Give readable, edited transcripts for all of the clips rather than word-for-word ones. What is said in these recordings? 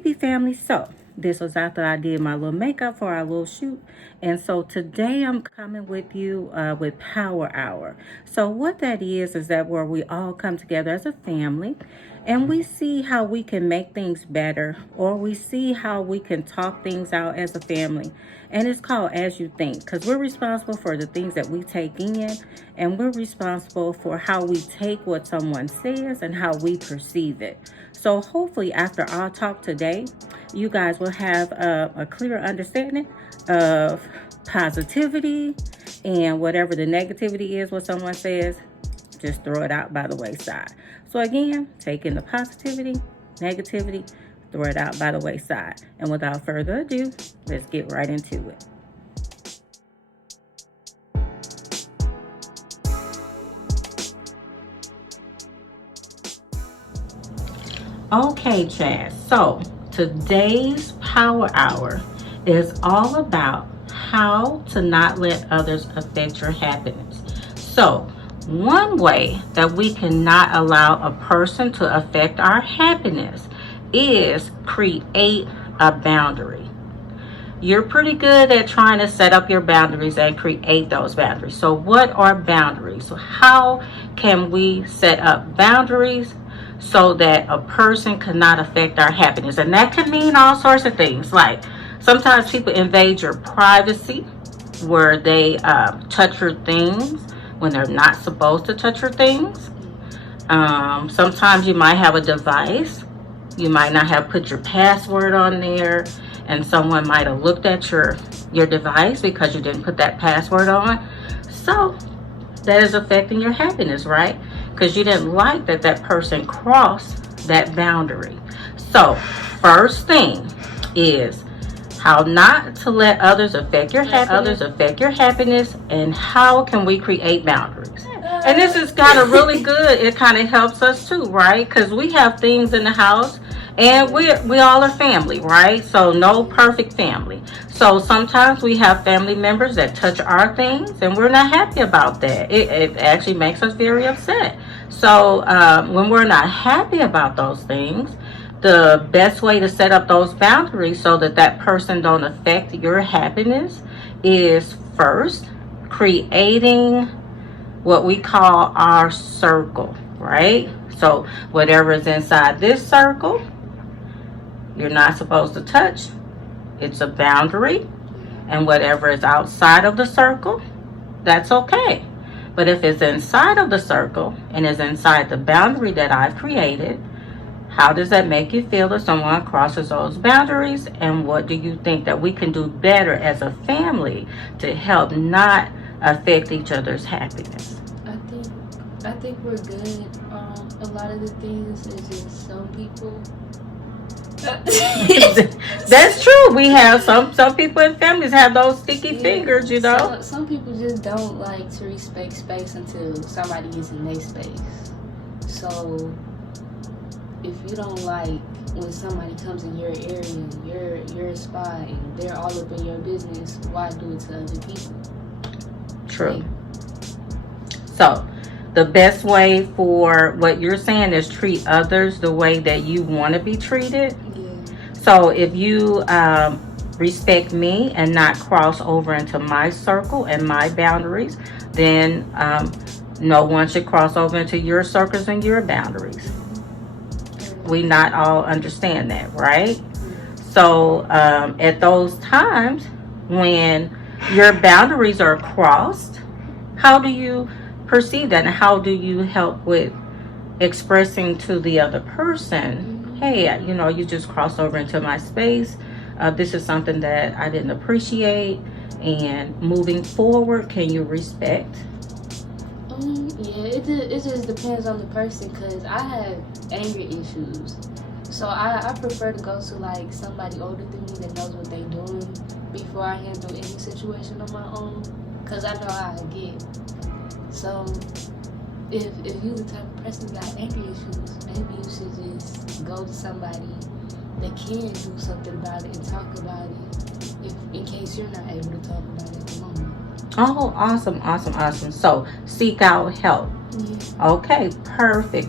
TP family, so this was after I did my little makeup for our little shoot. And so today I'm coming with you with Power Hour. So what that is that where we all come together as a family and we see how we can make things better, or we see how we can talk things out as a family. And it's called As You Think, because we're responsible for the things that we take in, and we're responsible for how we take what someone says and how we perceive it. So hopefully after our talk today, you guys will have a clear understanding of positivity, and whatever the negativity is, what someone says, just throw it out by the wayside. So again, take in the positivity, negativity, throw it out by the wayside. And without further ado, let's get right into it. Okay, Chad. So today's Power Hour is all about how to not let others affect your happiness. So one way that we cannot allow a person to affect our happiness is create a boundary. You're pretty good at trying to set up your boundaries and create those boundaries. So what are boundaries? So how can we set up boundaries so that a person cannot affect our happiness? And that can mean all sorts of things. Like sometimes people invade your privacy, where they touch your things when they're not supposed to touch your things. Sometimes you might have a device. You might not have put your password on there, and someone might have looked at your device because you didn't put that password on. So that is affecting your happiness, right? Because you didn't like that person crossed that boundary. So first thing is how not to let others affect your happiness, and how can we create boundaries. And this is kind of really good. It kind of helps us too, right? Because we have things in the house, and we all are family, right? So no perfect family. So sometimes we have family members that touch our things, and we're not happy about that. It actually makes us very upset. So when we're not happy about those things, the best way to set up those boundaries so that person don't affect your happiness is first creating what we call our circle, right? So whatever is inside this circle, you're not supposed to touch. It's a boundary. And whatever is outside of the circle, that's okay. But if it's inside of the circle and is inside the boundary that I've created, how does that make you feel if someone crosses those boundaries? And what do you think that we can do better as a family to help not affect each other's happiness? I think we're good. A lot of the things is just some people. That's true. We have some people in families have those sticky fingers, you know. Some people just don't like to respect space until somebody is in their space. So if you don't like when somebody comes in your area, your spot, and they're all up in your business, why do it to other people? True. So the best way for what you're saying is treat others the way that you want to be treated. Yeah. So if you respect me and not cross over into my circle and my boundaries, then no one should cross over into your circles and your boundaries. We not all understand that, right? So at those times when your boundaries are crossed, how do you perceive that, and how do you help with expressing to the other person, hey, you just crossed over into my space. This is something that I didn't appreciate, and moving forward, can you respect? Yeah, it just depends on the person, because I have anger issues. So I prefer to go to like somebody older than me that knows what they're doing before I handle any situation on my own, because I know how I get. So if you're the type of person that got anger issues, maybe you should just go to somebody that can do something about it and talk about it, in case you're not able to talk about it at the moment. Oh, awesome. So seek out help. Yeah. Okay, perfect.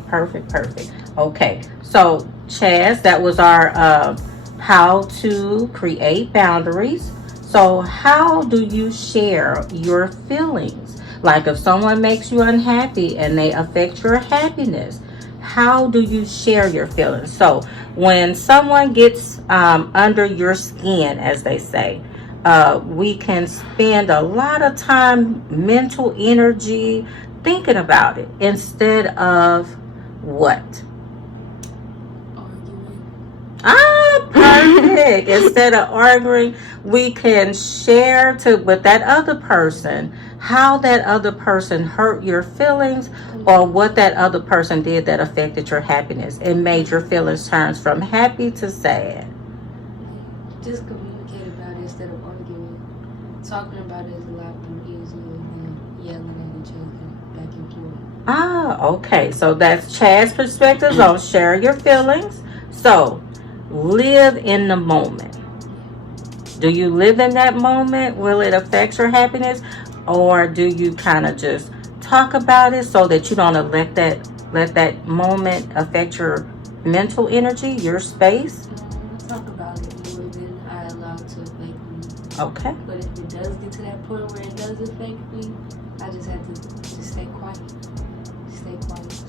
Okay, so Chaz, that was our how to create boundaries. So, how do you share your feelings? Like if someone makes you unhappy and they affect your happiness, how do you share your feelings? So, when someone gets under your skin, as they say, we can spend a lot of time, mental energy, thinking about it instead of what? Perfect. Instead of arguing, we can share with that other person how that other person hurt your feelings or what that other person did that affected your happiness and made your feelings turn from happy to sad. Just communicate about it instead of arguing. Talking about it is a lot more easier than yelling at each other back and forth. Okay. So that's Chad's perspective on share your feelings. So live in the moment. Do you live in that moment? Will it affect your happiness? Or do you kind of just talk about it so that you don't let that moment affect your mental energy, your space? Talk about it more than I allow to affect me. Okay. But if it does get to that point where it does affect me, I just have to just stay quiet.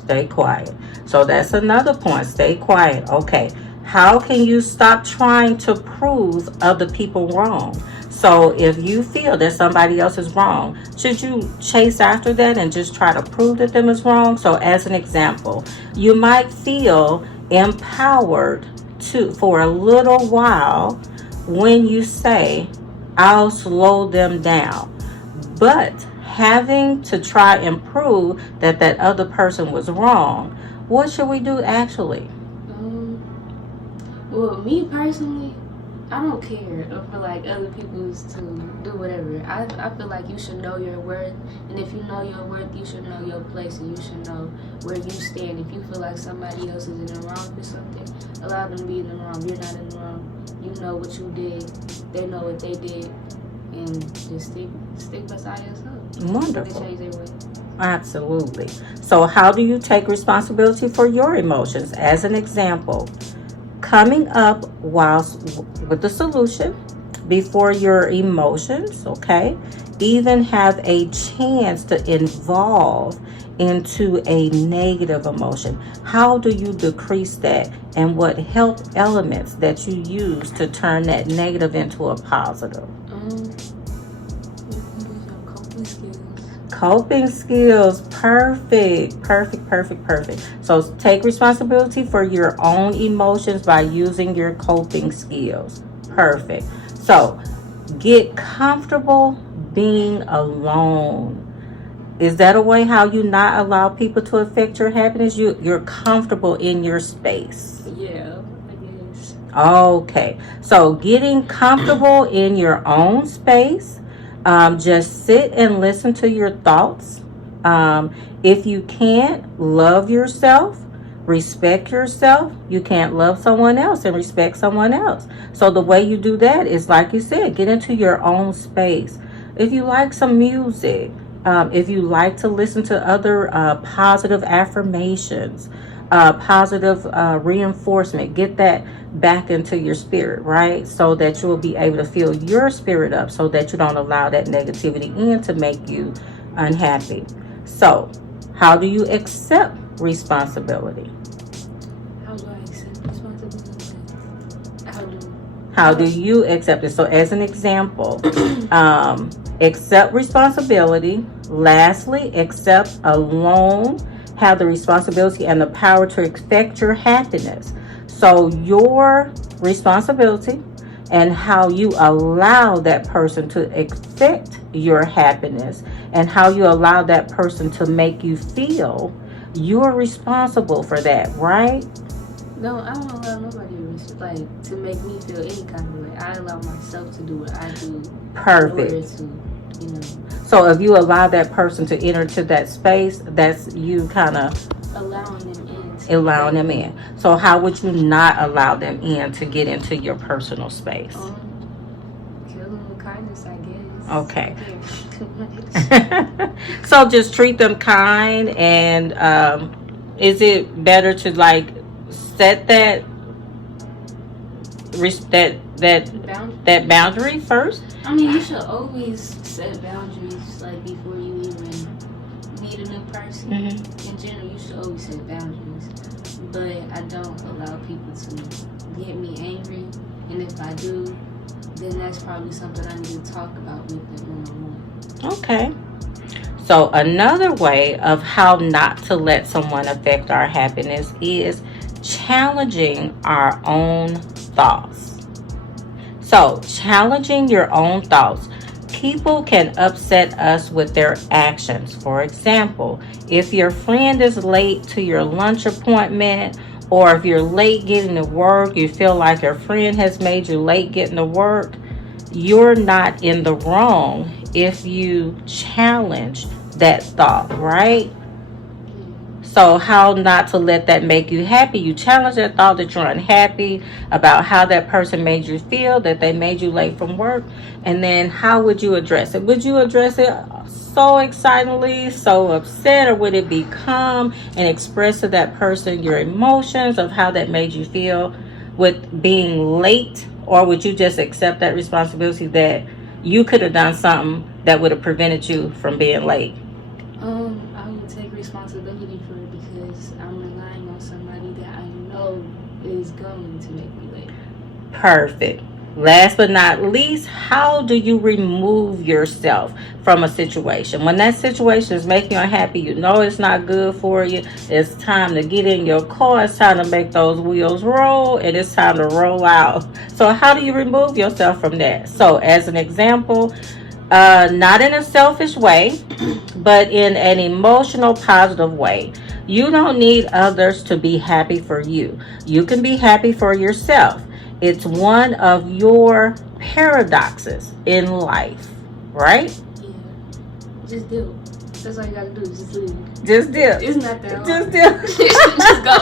Stay quiet. So that's another point. Stay quiet. Okay. How can you stop trying to prove other people wrong? So if you feel that somebody else is wrong, should you chase after that and just try to prove that them is wrong? So as an example, you might feel empowered for a little while when you say, I'll slow them down. But having to try and prove that other person was wrong, what should we do actually? Well, me personally, I don't care for like other people's to do whatever. I feel like you should know your worth, and if you know your worth, you should know your place, and you should know where you stand. If you feel like somebody else is in the wrong for something, allow them to be in the wrong. You're not in the wrong. You know what you did. They know what they did, and just stick beside yourself. Wonderful. Change their way. Absolutely. So how do you take responsibility for your emotions? As an example, coming up with the solution before your emotions, okay? Even have a chance to evolve into a negative emotion. How do you decrease that? And what help elements that you use to turn that negative into a positive? Coping skills. Perfect. So take responsibility for your own emotions by using your coping skills. Perfect. So get comfortable being alone. Is that a way how you not allow people to affect your happiness? You're comfortable in your space. Yeah, I guess. Okay. So getting comfortable in your own space. Just sit and listen to your thoughts. If you can't love yourself, respect yourself, you can't love someone else and respect someone else. So the way you do that is, like you said, get into your own space. If you like some music, if you like to listen to other positive affirmations, positive reinforcement, get that back into your spirit, right? So that you will be able to fill your spirit up so that you don't allow that negativity in to make you unhappy. So how do you accept responsibility? How do I accept responsibility? How do you accept it? So as an example, accept responsibility. Lastly, accept alone, have the responsibility and the power to affect your happiness. So your responsibility and how you allow that person to affect your happiness and how you allow that person to make you feel, you're responsible for that, right? No, I don't allow nobody to make me feel any kind of way. I allow myself to do what I do. Perfect. In order to, So if you allow that person to enter to that space, that's you kind of allowing them in. Allowing them in. So how would you not allow them in to get into your personal space? Kill them with kindness, I guess. Okay. So just treat them kind, and is it better to like set that Boundary. boundary first. I mean, you should always set boundaries, like before you even meet a new person. Mm-hmm. In general, you should always set boundaries. But I don't allow people to get me angry, and if I do, then that's probably something I need to talk about with them one-on-one. Okay. So another way of how not to let someone affect our happiness is challenging our own thoughts. So challenging your own thoughts. People can upset us with their actions. For example, if your friend is late to your lunch appointment, or if you're late getting to work, you feel like your friend has made you late getting to work, you're not in the wrong if you challenge that thought, right? So how not to let that make you happy? You challenge that thought that you're unhappy about how that person made you feel, that they made you late from work, and then how would you address it? Would you address it so excitedly, so upset, or would it be calm and express to that person your emotions of how that made you feel with being late? Or would you just accept that responsibility that you could have done something that would have prevented you from being late? I would take responsibility for it because I'm relying on somebody that I know is going to make me late. Perfect. Last but not least, how do you remove yourself from a situation? When that situation is making you unhappy, you know it's not good for you. It's time to get in your car. It's time to make those wheels roll, and it's time to roll out. So how do you remove yourself from that? So as an example, not in a selfish way, but in an emotional, positive way. You don't need others to be happy for you. You can be happy for yourself. It's one of your paradoxes in life, right? Yeah. Just do. That's all you gotta do. Just leave. Just do. It's not that hard. Just do. Just go.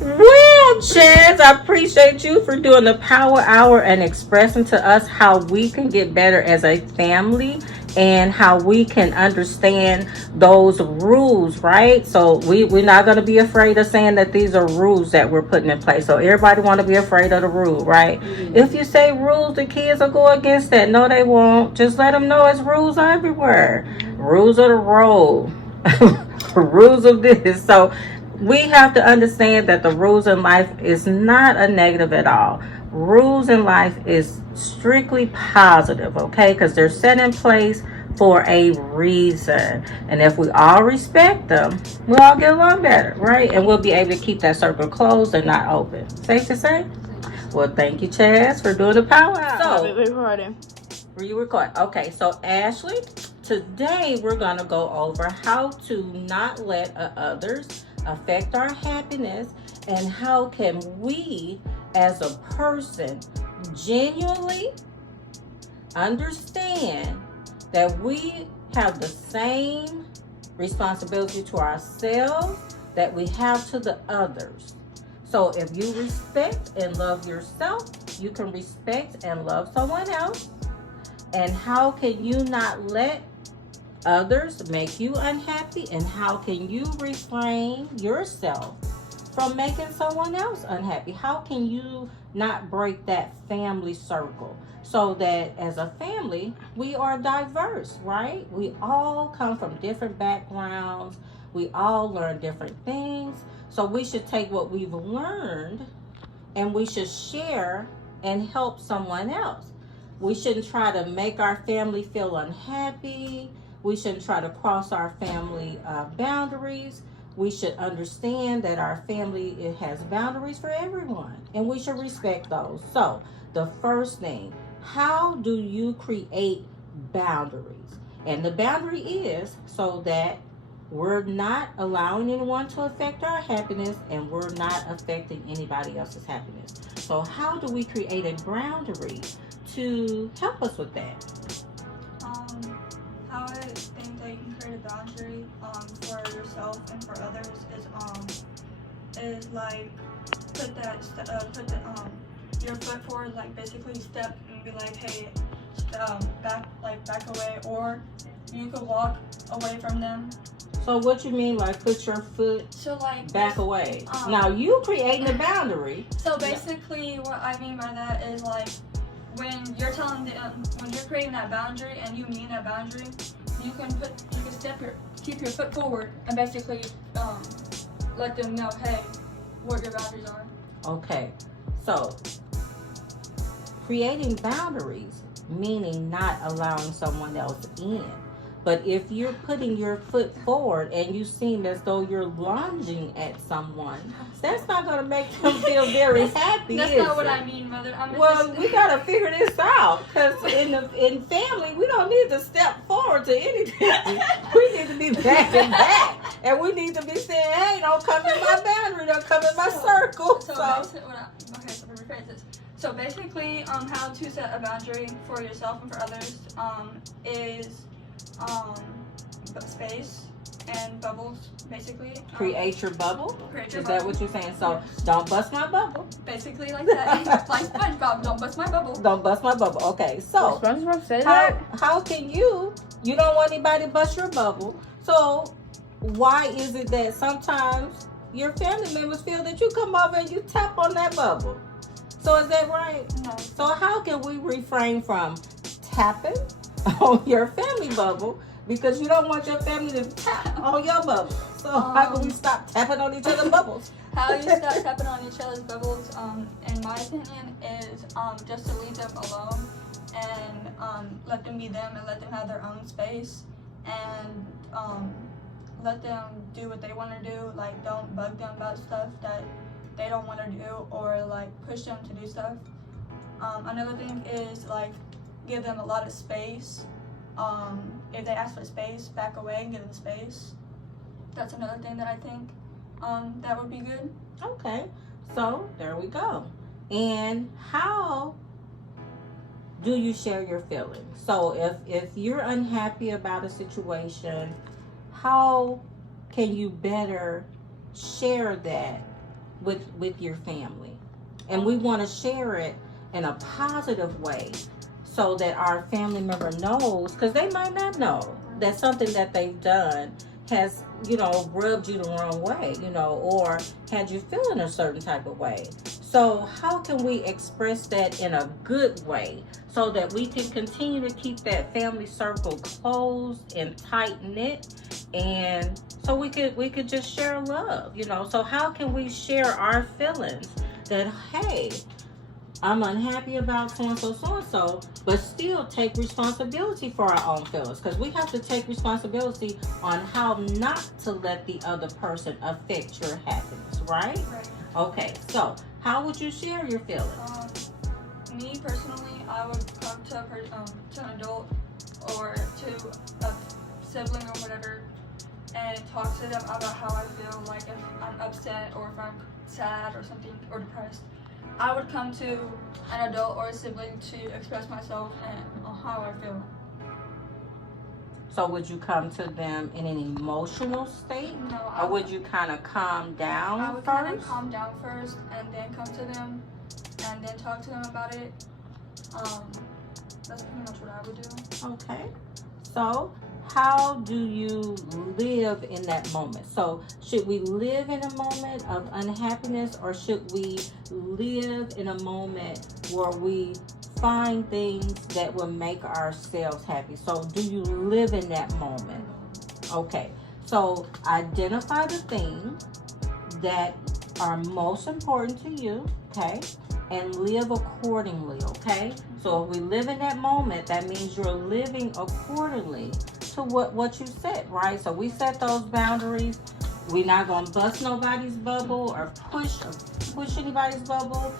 Well, Chaz, I appreciate you for doing the Power Hour and expressing to us how we can get better as a family and how we can understand those rules, right? So we're not going to be afraid of saying that these are rules that we're putting in place. So everybody want to be afraid of the rule, right? Mm-hmm. If you say rules, the kids will go against that. No, they won't. Just let them know it's rules everywhere. Mm-hmm. Rules of the road. Rules of this. So we have to understand that the rules in life is not a negative at all. Rules in life is strictly positive, okay? Because they're set in place for a reason. And if we all respect them, we'll all get along better, right? And we'll be able to keep that circle closed and not open. Safe to say? Well, thank you, Chaz, for doing the Power Hour. So, recording. Were you recording? Okay, so Ashley, today we're going to go over how to not let others affect our happiness, and how can we as a person genuinely understand that we have the same responsibility to ourselves that we have to the others. So if you respect and love yourself, you can respect and love someone else. And how can you not let others make you unhappy, and how can you refrain yourself from making someone else unhappy? How can you not break that family circle? So that as a family, we are diverse, right? We all come from different backgrounds. We all learn different things. So we should take what we've learned and we should share and help someone else. We shouldn't try to make our family feel unhappy. We shouldn't try to cross our family boundaries. We should understand that our family, it has boundaries for everyone, and we should respect those. So the first thing, how do you create boundaries? And the boundary is so that we're not allowing anyone to affect our happiness, and we're not affecting anybody else's happiness. So how do we create a boundary to help us with that? How I think that you can create a boundary for yourself and for others is like put your foot forward, like basically step and be like, hey, back away, or you could walk away from them So what you mean, like put your foot So like back away? Um, Now you creating a boundary. So basically, what I mean by that is like when you're telling them, when you're creating that boundary and you mean that boundary, you can keep your foot forward and basically let them know, hey, what your boundaries are. Okay, so creating boundaries meaning not allowing someone else in. But if you're putting your foot forward and you seem as though you're lunging at someone, that's not going to make them feel very happy. That's is not what it? I mean, Mother. I meant Well, this- we gotta figure this out because in family we don't need to step forward to anything. We need to be backing back, and we need to be saying, "Hey, don't come in my boundary. Don't come in my circle." So rephrase this. So basically, how to set a boundary for yourself and for others is space and bubbles, basically. Create your bubble. Create your Is bubble. that what you're saying? So don't bust my bubble. Basically like that. Like SpongeBob, don't bust my bubble. Don't bust my bubble. Okay, so SpongeBob say that? how can you don't want anybody to bust your bubble, so why is it that sometimes your family members feel that you come over and you tap on that bubble? So is that right? No. So how can we refrain from tapping on your family bubble because you don't want your family to tap on your bubble? So how can we stop tapping on each other's bubbles? How you stop tapping on each other's bubbles, in my opinion, is just to leave them alone and let them be them and let them have their own space and let them do what they want to do. Like, don't bug them about stuff that they don't want to do or like push them to do stuff. Another thing is like give them a lot of space. If they ask for space, back away and give them space. That's another thing that I think that would be good. Okay, so there we go. And how do you share your feelings? So if you're unhappy about a situation, how can you better share that with your family? And we want to share it in a positive way so that our family member knows, because they might not know that something that they've done has, rubbed you the wrong way, or had you feeling a certain type of way. So how can we express that in a good way so that we can continue to keep that family circle closed and tight knit, and so we could just share love, So how can we share our feelings that, hey, I'm unhappy about so-and-so, but still take responsibility for our own feelings, because we have to take responsibility on how not to let the other person affect your happiness, right? Right. Okay, so how would you share your feelings? Me personally, I would come to an adult or to a sibling or whatever and talk to them about how I feel, like if I'm upset or if I'm sad or something or depressed. I would come to an adult or a sibling to express myself and how I feel. So would you come to them in an emotional state? No, Or would you kind of calm down I would first? kind of calm down first and then come to them and then talk to them about it. That's pretty much what I would do. Okay. So how do you live in that moment? So should we live in a moment of unhappiness, or should we live in a moment where we find things that will make ourselves happy? So do you live in that moment? Okay. So identify the things that are most important to you, okay? And live accordingly, okay? So if we live in that moment, that means you're living accordingly to what you set, right? So we set those boundaries. We're not gonna bust nobody's bubble or push anybody's bubble.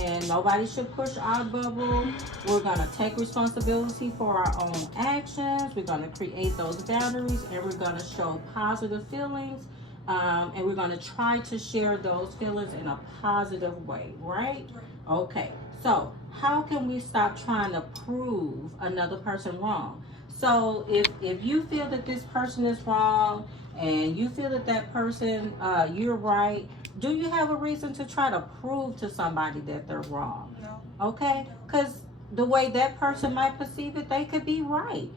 And nobody should push our bubble. We're gonna take responsibility for our own actions. We're gonna create those boundaries, and we're gonna show positive feelings. And we're gonna try to share those feelings in a positive way, right? Okay. So how can we stop trying to prove another person wrong? So if you feel that this person is wrong and you feel that person, you're right, do you have a reason to try to prove to somebody that they're wrong? No. Okay? Because the way that person might perceive it, they could be right.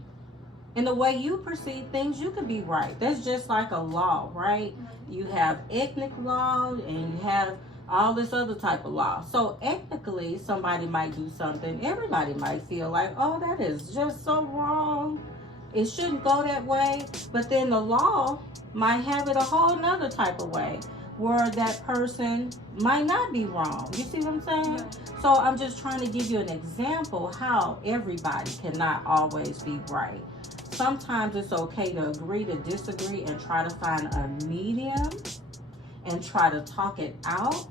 And the way you perceive things, you could be right. That's just like a law, right? You have ethnic law and you have all this other type of law. So ethnically, somebody might do something. Everybody might feel like, oh, that is just so wrong. It shouldn't go that way. But then the law might have it a whole nother type of way where that person might not be wrong. You see what I'm saying? Yeah. So I'm just trying to give you an example how everybody cannot always be right. Sometimes it's okay to agree to disagree and try to find a medium and try to talk it out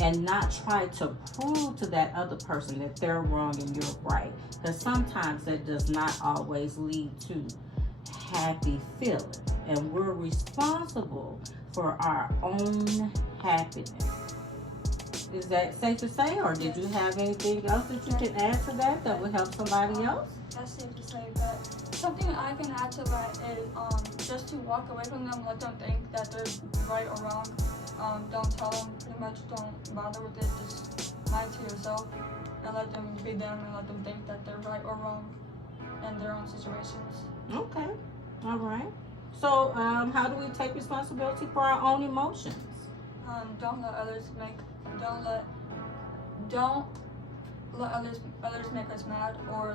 and not try to prove to that other person that they're wrong and you're right. Because sometimes that does not always lead to happy feelings. And we're responsible for our own happiness. Is that safe to say, or did you have anything else that you can add to that would help somebody else? That's safe to say, but something I can add to that is just to walk away from them, let them think that they're right or wrong. Don't tell them, pretty much don't bother with it, just lie to yourself and let them be them and let them think that they're right or wrong in their own situations. Okay, all right. So how do we take responsibility for our own emotions? Don't let others make us mad, or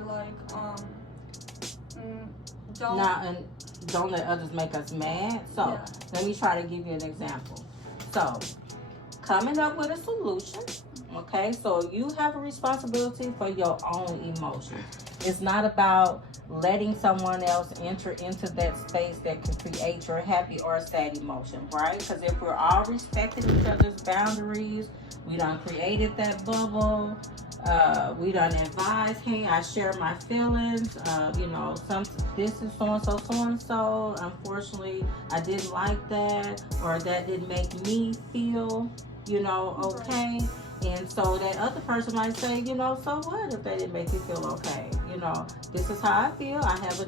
Don't let others make us mad. So Yeah. let me try to give you an example. So coming up with a solution. Okay, so you have a responsibility for your own emotions. It's not about letting someone else enter into that space that can create your happy or sad emotion, right? Because if we're all respecting each other's boundaries, we done created that bubble. We done advised, hey, I share my feelings. This is so-and-so. Unfortunately, I didn't like that, or that didn't make me feel, okay. And so that other person might say, so what if they didn't make you feel okay? This is how I feel. I have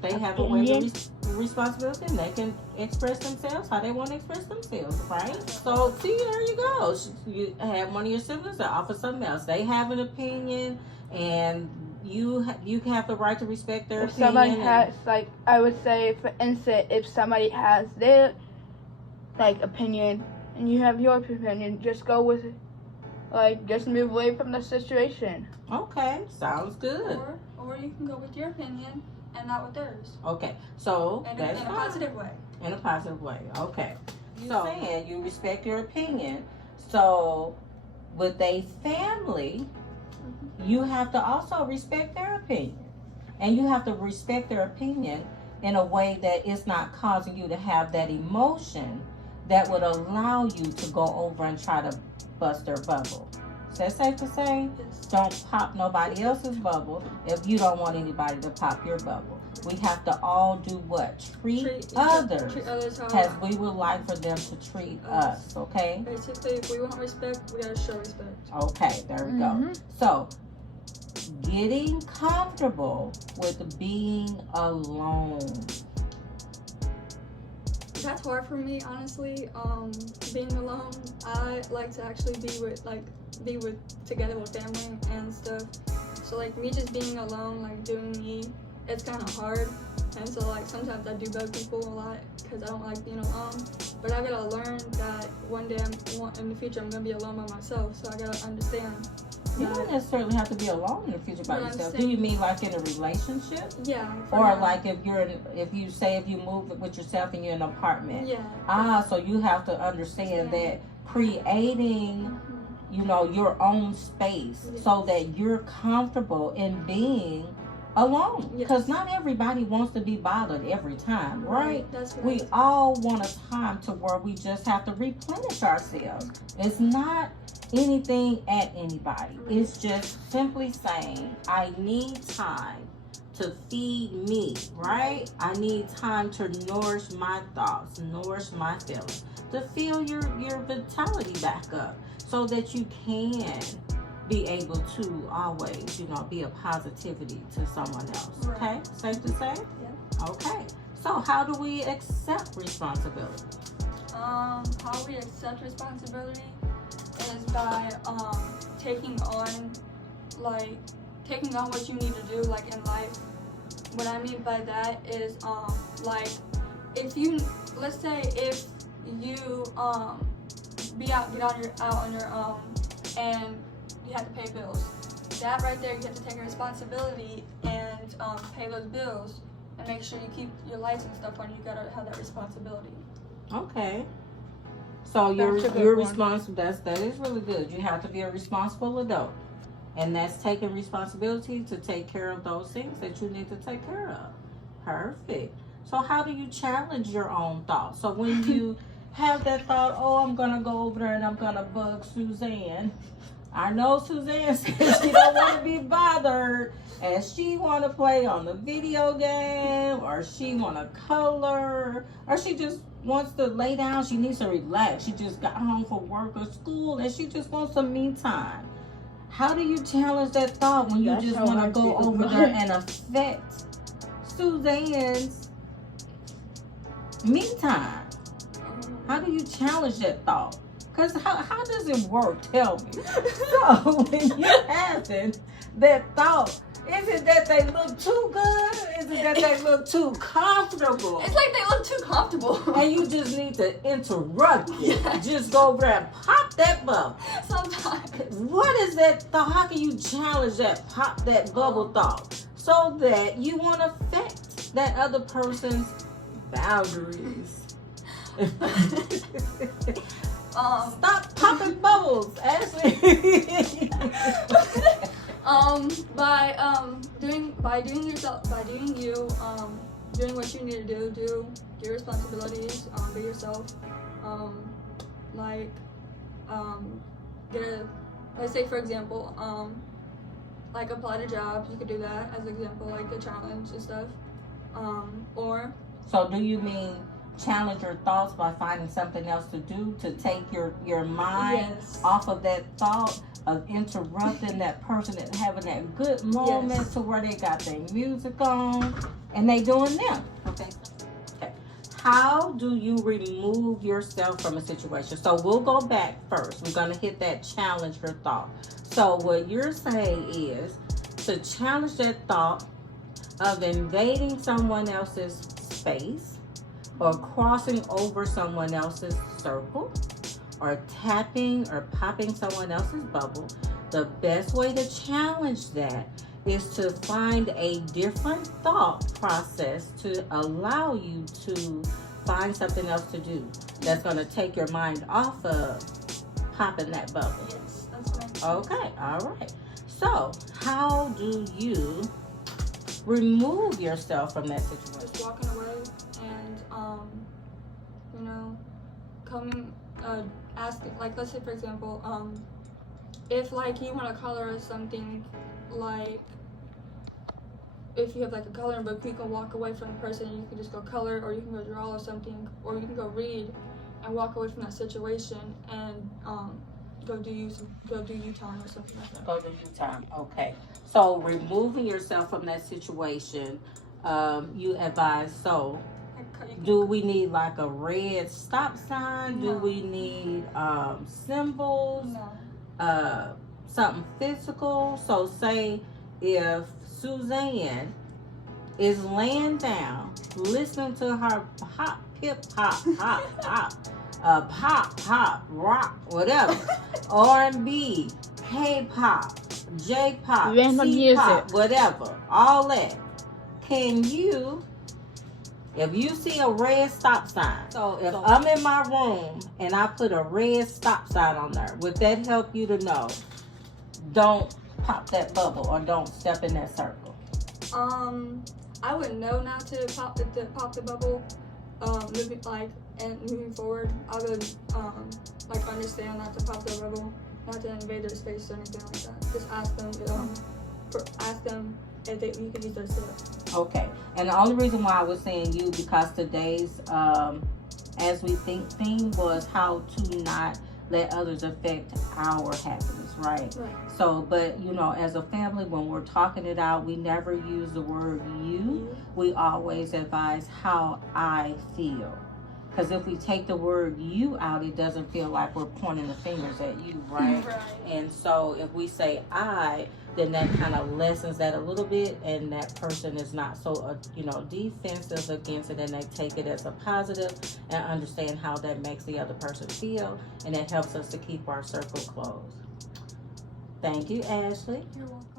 they have a way of responsibility, and they can express themselves how they want to express themselves, right? So, see, there you go. You have one of your siblings that offer something else. They have an opinion, and you have the right to respect their opinion. Somebody has, I would say, for instance, if somebody has their, opinion, and you have your opinion, just go with it. Just move away from the situation. Okay, sounds good. Or you can go with your opinion and not with theirs. Okay, so In that's a fine. positive way. In a positive way, okay. So saying you respect your opinion. So with a family, you have to also respect their opinion. And you have to respect their opinion in a way that it's not causing you to have that emotion that would allow you to go over and try to bust their bubble. Is that safe to say? Yes. Don't pop nobody else's bubble if you don't want anybody to pop your bubble. We have to all do what? Treat others how as we would like for them to treat us, okay? Basically, if we want respect, we gotta show respect. Okay, there we go. So, getting comfortable with being alone. That's hard for me, honestly. Being alone, I like to actually be together with family and stuff. So me just being alone, doing me, it's kind of hard. And so sometimes I do bug people a lot because I don't like being alone. But I gotta learn that one day in the future I'm gonna be alone by myself. So I gotta understand. You don't necessarily have to be alone in the future by yourself. Do you mean in a relationship? Yeah. Or if you move with yourself and you're in an apartment. Yeah. So you have to understand that creating, your own space so that you're comfortable in being alone. Because not everybody wants to be bothered every time, right? That's right. We all want a time to where we just have to replenish ourselves. It's not anything at anybody. It's just simply saying, I need time to feed me, right? I need time to nourish my thoughts, nourish my feelings, to fill your vitality back up so that you can be able to always, be a positivity to someone else. Okay? Safe to say? Yeah. Okay. So how do we accept responsibility? How we accept responsibility is by taking on what you need to do in life, what I mean by that is like if you, let's say if you get on your own and you have to pay bills, that right there you have to take a responsibility and pay those bills and make sure you keep your lights and stuff on. You gotta have that responsibility. Okay. So That's a good you're one. responsible. That is really good. You have to be a responsible adult, and that's taking responsibility to take care of those things that you need to take care of. Perfect. So how do you challenge your own thoughts? So when you have that thought, oh, I'm gonna go over there and I'm gonna bug Suzanne. I know Suzanne says she don't want to be bothered, and she want to play on the video game, or she want to color, or she just wants to lay down. She needs to relax. She just got home from work or school, and she just wants some me time. How do you challenge that thought when you That's just how want I to go feel over about there it. and affect Suzanne's me time? How do you challenge that thought? Because how does it work? Tell me. So when you're having that thought, is it that they look too good? Is it that they look too comfortable? It's like they look too comfortable. And you just need to interrupt it. Yeah. Just go over there and pop that bubble. Sometimes. What is that thought? How can you challenge that, pop that bubble thought, so that you won't affect that other person's boundaries? Stop popping bubbles, Ashley. Doing what you need to do your responsibilities, be yourself. Let's say for example, like apply to jobs. You could do that as an example, like the challenge and stuff. Or So do you mean challenge your thoughts by finding something else to do to take your mind yes. off of that thought of interrupting that person and having that good moment Yes. to where they got their music on and they doing them. Okay. How do you remove yourself from a situation? So we'll go back first. We're going to hit that challenge your thought. So what you're saying is to challenge that thought of invading someone else's space, or crossing over someone else's circle, or tapping or popping someone else's bubble. The best way to challenge that is to find a different thought process to allow you to find something else to do that's going to take your mind off of popping that bubble. yes, that's what Okay, all right. So how do you remove yourself from that situation? just walking away and coming asking, like let's say for example, if like you want to color or something, like if you have like a coloring book, you can walk away from the person and you can just go color, or you can go draw or something, or you can go read and walk away from that situation and go do you time or something like that. Go to you time. Okay. So removing yourself from that situation, you advise. So do we need like a red stop sign? Do No. we need symbols? No. Something physical? So say if Suzanne is laying down, listening to her pop, hip hop, pop, rock, whatever, R&B, K-pop, J-pop, Random T-pop, music. whatever, all that. Can you, if you see a red stop sign, so if I'm in my room and I put a red stop sign on there, would that help you to know, don't pop that bubble or don't step in that circle? I would know not to pop the bubble. Moving forward, I would understand not to pop the bubble, not to invade their space or anything like that. Just ask them if you could use their stuff. Okay, and the only reason why I was saying you, because today's as we think theme was how to not let others affect our happiness, right? Right. So, but as a family, when we're talking it out, we never use the word you. We always advise how I feel. Because if we take the word you out, it doesn't feel like we're pointing the fingers at you, right? Right. And so if we say I, then that kind of lessens that a little bit, and that person is not so defensive against it, and they take it as a positive and understand how that makes the other person feel, and it helps us to keep our circle closed. Thank you, Ashley. You're welcome.